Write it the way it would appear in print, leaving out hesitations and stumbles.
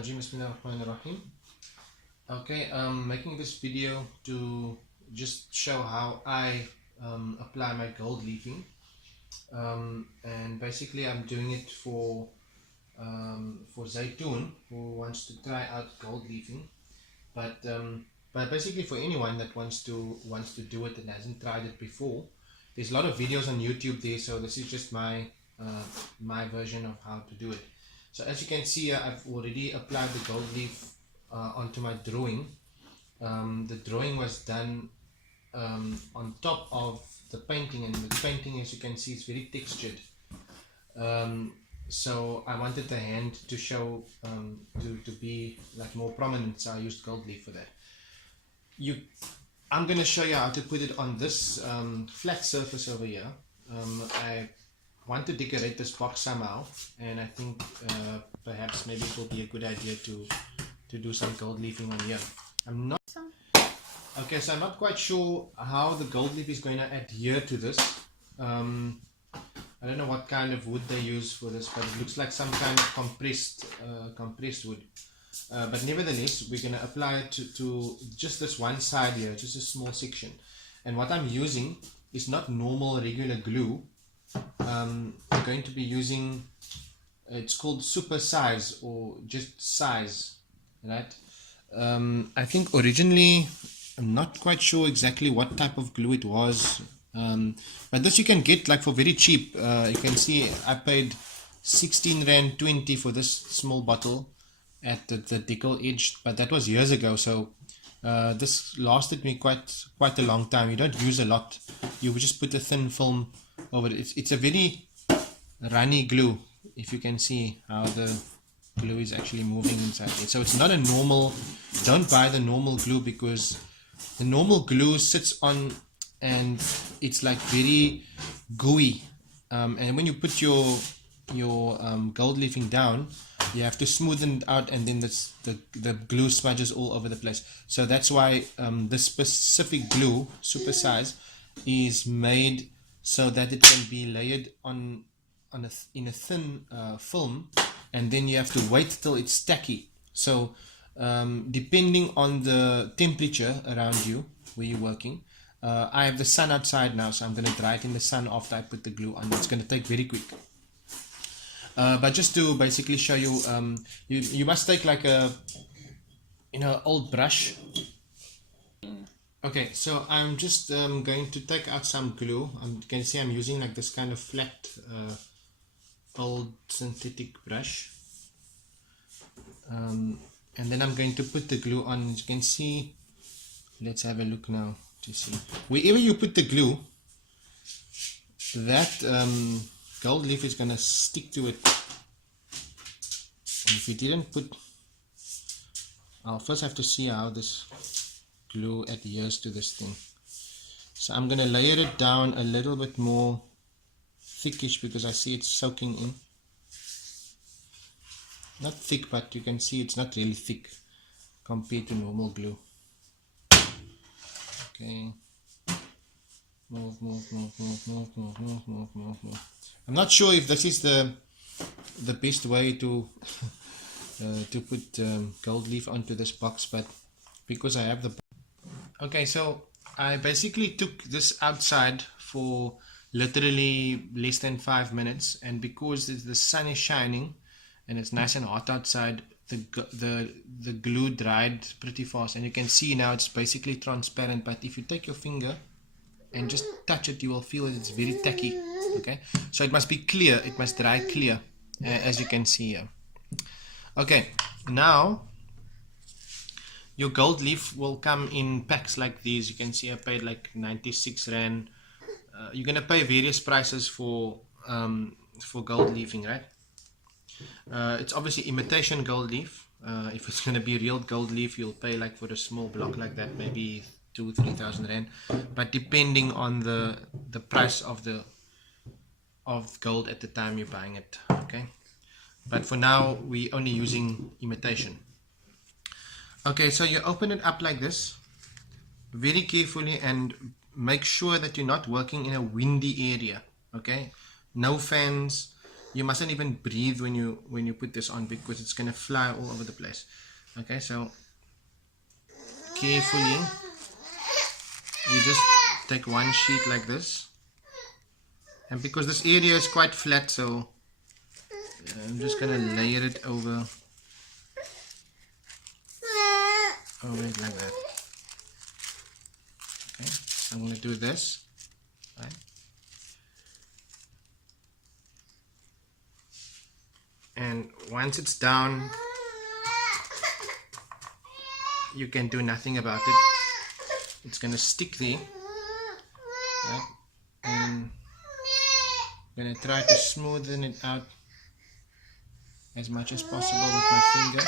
Bismillahirrahmanirrahim. Okay, I'm making this video to just show how I apply my gold leafing, and basically I'm doing it for Zaytoon who wants to try out gold leafing, but basically for anyone that wants to do it and hasn't tried it before. There's a lot of videos on YouTube there, so this is just my version of how to do it. So as you can see here, I've already applied the gold leaf onto my drawing. The drawing was done on top of the painting, and the painting, as you can see, is very textured. So I wanted the hand to show, to be like more prominent, so I used gold leaf for that. I'm going to show you how to put it on this flat surface over here. I want to decorate this box somehow, and I think perhaps maybe it will be a good idea to do some gold leafing on here. I'm not okay, so I'm not quite sure how the gold leaf is going to adhere to this. I don't know what kind of wood they use for this, but it looks like some kind of compressed wood. But nevertheless, we're going to apply it to just this one side here, just a small section. And what I'm using is not normal regular glue. I'm going to be using, it's called super size or just size, right? I think originally, I'm not quite sure exactly what type of glue it was, but this you can get like for very cheap. You can see I paid 16 Rand 20 for this small bottle at the decal edge, but that was years ago, so this lasted me quite a long time. You don't use a lot, you just put a thin film over it. It's a very runny glue, if you can see how the glue is actually moving inside it. So it's not a normal, don't buy the normal glue, because the normal glue sits on and it's like very gooey, and when you put your gold leafing down, you have to smoothen it out, and then the glue smudges all over the place. So that's why this specific glue, super size, is made so that it can be layered in a thin film, and then you have to wait till it's tacky. So depending on the temperature around you where you're working, I have the sun outside now, so I'm going to dry it in the sun after I put the glue on. It's going to take very quick. But just to basically show you, you must take like a old brush. Okay, so I'm just going to take out some glue. You can see I'm using like this kind of flat old synthetic brush, and then I'm going to put the glue on. As you can see, let's have a look now to see wherever you put the glue, that gold leaf is going to stick to it. And if you didn't put, I'll first have to see how this glue adheres to this thing. So I'm going to layer it down a little bit more thickish, because I see it's soaking in. Not thick, but you can see it's not really thick compared to normal glue. Okay. Move. I'm not sure if this is the best way to put gold leaf onto this box, but because I have the... Okay, so I basically took this outside for literally less than 5 minutes, and because the sun is shining and it's nice and hot outside, the glue dried pretty fast, and you can see now it's basically transparent. But if you take your finger and just touch it, you will feel that it's very tacky. Okay, so it must be clear, it must dry clear, as you can see here. Okay, now your gold leaf will come in packs like these. You can see I paid like 96 Rand. You're gonna pay various prices for gold leafing, right? It's obviously imitation gold leaf. If it's gonna be real gold leaf, you'll pay like for a small block like that, maybe 2,000-3,000 Rand. But depending on the price of gold at the time you're buying it, okay? But for now, we're only using imitation. Okay, so you open it up like this, very carefully, and make sure that you're not working in a windy area, okay? No fans, You mustn't even breathe when you put this on, because it's gonna fly all over the place. Okay, so carefully you just take one sheet like this, and because this area is quite flat, so I'm just gonna layer it over it like that. Okay, so I'm gonna do this, right? And once it's down, you can do nothing about it. It's gonna stick there, right? And I'm gonna try to smoothen it out as much as possible with my finger.